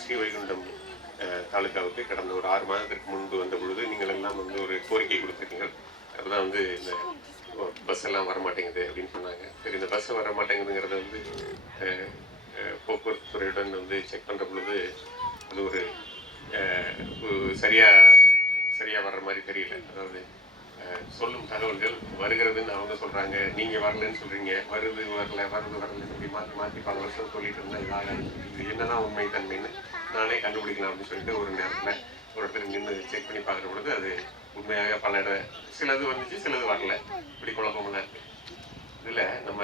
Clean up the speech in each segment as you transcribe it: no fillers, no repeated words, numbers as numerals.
ஸ்ரீவைகுண்டம் தாலுக்காவுக்கு கடந்த ஒரு 6 மாதத்திற்கு முன்பு வந்த பொழுது நீங்கள் எல்லாம் வந்து ஒரு கோரிக்கை கொடுத்துருக்கீங்க. அதுதான் வந்து இந்த பஸ் எல்லாம் வரமாட்டேங்குது அப்படின்னு சொன்னாங்க. சரி, இந்த பஸ் வர மாட்டேங்குதுங்கிறத வந்து போக்குவரத்து துறையுடன் வந்து செக் பண்ணுற பொழுது அது ஒரு சரியாக வர்ற மாதிரி தெரியல. அதாவது சொல்லும் தகவல்கள் வருகிறதுன்னு அவங்க சொல்கிறாங்க, நீங்கள் வரலன்னு சொல்கிறீங்க, வரலன்னு சொல்லி மாற்றி பல வருஷம் சொல்லிட்டு இருந்தால் இதாக இது என்னதான் உண்மை தன்மைன்னு நானே கண்டுபிடிக்கலாம் அப்படின்னு சொல்லிட்டு ஒரு நேரத்தில் ஒரு இடத்துல நின்று செக் பண்ணி பார்க்குற பொழுது அது உண்மையாக பல சிலது வந்துச்சு, சிலது வரல. இப்படி குழப்பமெல்லாம் இருக்குது. இதில் நம்ம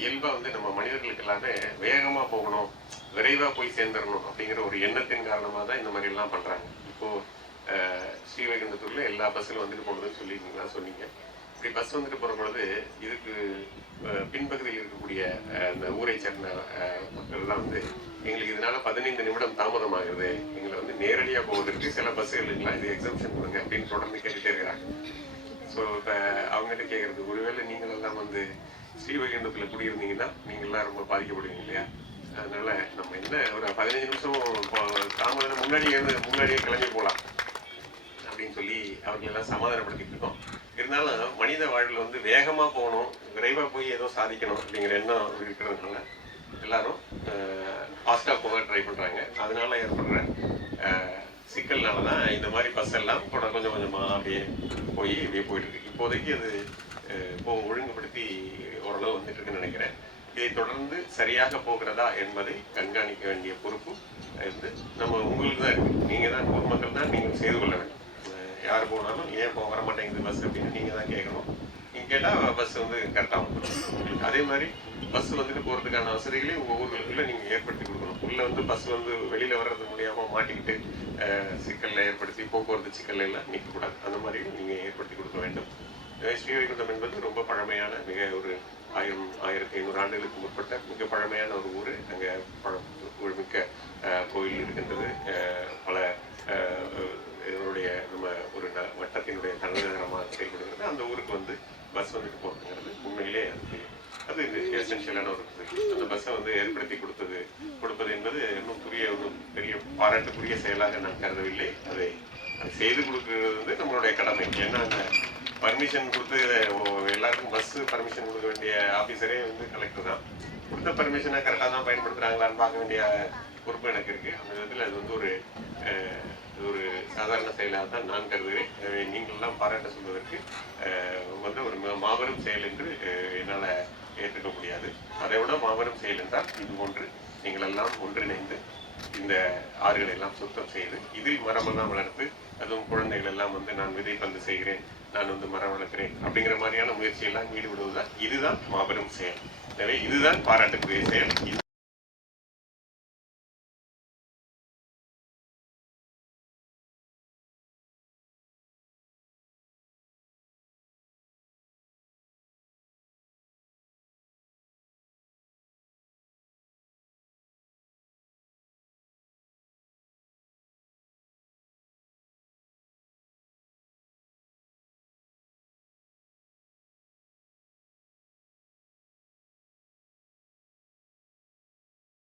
இயல்பாக வந்து நம்ம மனிதர்களுக்கு எல்லாமே வேகமாக போகணும், விரைவாக போய் சேர்ந்துடணும் அப்படிங்கிற ஒரு எண்ணத்தின் காரணமாக தான் இந்த மாதிரி எல்லாம் பண்ணுறாங்க. இப்போது ஸ்ரீவைகுண்டத்தூரில் எல்லா பஸ்ஸிலும் வந்துட்டு போனதுன்னு சொல்லியிருந்தீங்களா சொன்னீங்க. இப்படி பஸ் வந்துட்டு போகிற பொழுது இதுக்கு பின்பகுதியில் இருக்கக்கூடிய அந்த ஊரை சேர்ந்த மக்கள்லாம் வந்து எங்களுக்கு இதனால 15 நிமிடம் தாமதமாகுது, எங்களை வந்து நேரடியாக போவதற்கு சில பஸ்ஸுகளுக்கெல்லாம் இது எக்ஸம்ஷன் கொடுங்க அப்படின்னு தொடர்ந்து கேட்டுகிட்டே இருக்கிறாங்க. ஸோ இப்போ அவங்ககிட்ட கேட்குறது, ஒருவேளை நீங்கள் எல்லாம் வந்து ஸ்ரீவைகுண்டத்தில் குடியிருந்தீங்கன்னா நீங்கள்லாம் ரொம்ப பாதிக்கப்படுவீங்க இல்லையா? அதனால நம்ம என்ன ஒரு 15 நிமிஷம் தாமதம் முன்னாடியே கிளம்பி போகலாம் அப்படின்னு சொல்லி அவர்களெல்லாம் சமாதானப்படுத்திட்டு இருக்கோம். இருந்தாலும் மனித வாழ்வில் வந்து வேகமாக போகணும், விரைவாக போய் ஏதோ சாதிக்கணும் அப்படிங்கிற எண்ணம் இருக்கிறதுனால எல்லாரும் ஃபாஸ்ட்டாக போக ட்ரை பண்ணுறாங்க. அதனால ஏற்படுற சிக்கல்னால தான் இந்த மாதிரி பஸ் எல்லாம் கொஞ்சம் கொஞ்சமாக அப்படியே போயிட்டு இருக்கு. இப்போதைக்கு அது ஒழுங்குபடுத்தி ஓரளவு வந்துட்டு இருக்குன்னு நினைக்கிறேன். இதை தொடர்ந்து சரியாக போகிறதா என்பதை கண்காணிக்க வேண்டிய பொறுப்பு வந்து உங்களுக்கு தான் இருக்குது. நீங்கள் தான், பொதுமக்கள் தான் நீங்கள் செய்து கொள்ள வேண்டும். யார் போனாலும் ஏன் வர மாட்டேங்குது பஸ் அப்படின்னு நீங்கள் தான் கேட்கணும். நீங்கள் கேட்டால் பஸ் வந்து கரெக்டாக வந்துடும். அதே மாதிரி பஸ் வந்துட்டு போகிறதுக்கான வசதிகளையும் உங்கள் ஊர்களுக்குள்ள நீங்கள் ஏற்படுத்தி கொடுக்கணும். உள்ளே வந்து பஸ் வந்து வெளியில் வர்றது முடியாமல் மாட்டிக்கிட்டு சிக்கலில் ஏற்படுத்தி போக்குவரத்து சிக்கல் எல்லாம் நிற்கக்கூடாது. அந்த மாதிரி நீங்கள் ஏற்படுத்தி கொடுக்க வேண்டும். ஸ்ரீவைகுண்டம் என்பது ரொம்ப பழமையான, மிக ஒரு 1500 ஆண்டுகளுக்கு முற்பட்ட மிக பழமையான ஒரு ஊர். அங்கே மிக்க கோயில் இருக்கின்றது. பல இதனுடைய நம்ம ஒரு வட்டத்தினுடைய தலைநகரமாக செயல்படுகிறது. அந்த ஊருக்கு வந்து பஸ் வந்துட்டு போகிறதுங்கிறது உண்மையிலே அது எசென்ஷியலான ஒரு அந்த பஸ்ஸை வந்து ஏற்படுத்தி கொடுப்பது என்பது இன்னும் பெரிய பாராட்டுக்குரிய செயலாக நான் கருதவில்லை. அதை செய்து கொடுக்கிறது வந்து நம்மளுடைய கடமை. ஏன்னா அந்த பர்மிஷன் கொடுத்து எல்லாருக்கும் பஸ் பர்மிஷன் கொடுக்க வேண்டிய ஆஃபீஸரே வந்து கலெக்டர் தான். கொடுத்த பர்மிஷனை கரெக்டாக தான் பயன்படுத்துகிறாங்களான்னு பார்க்க வேண்டிய பொறுப்பு எனக்கு இருக்குது. அந்த விதத்தில் அது வந்து ஒரு சாதாரண செயலாக தான் நான் கருதுகிறேன். நீங்களெல்லாம் பாராட்ட சொல்வதற்கு வந்து ஒரு மாபெரும் செயல் என்று என்னால் ஏற்றுக்க முடியாது. அதை விட மாபெரும் செயல் என்றால் இது போன்று நீங்களெல்லாம் ஒன்றிணைந்து இந்த ஆறுகளை எல்லாம் சுத்தம் செய்து இதில் மரமெல்லாம் வளர்த்து, அதுவும் குழந்தைகள் எல்லாம் வந்து நான் விதைப்பந்து செய்கிறேன், நான் வந்து மரம் வளர்க்கிறேன் அப்படிங்கிற மாதிரியான முயற்சியெல்லாம் ஈடுபடுவதுதான் இதுதான் மாபெரும் செயல். எனவே இதுதான் பாராட்டுக்குரிய செயல்.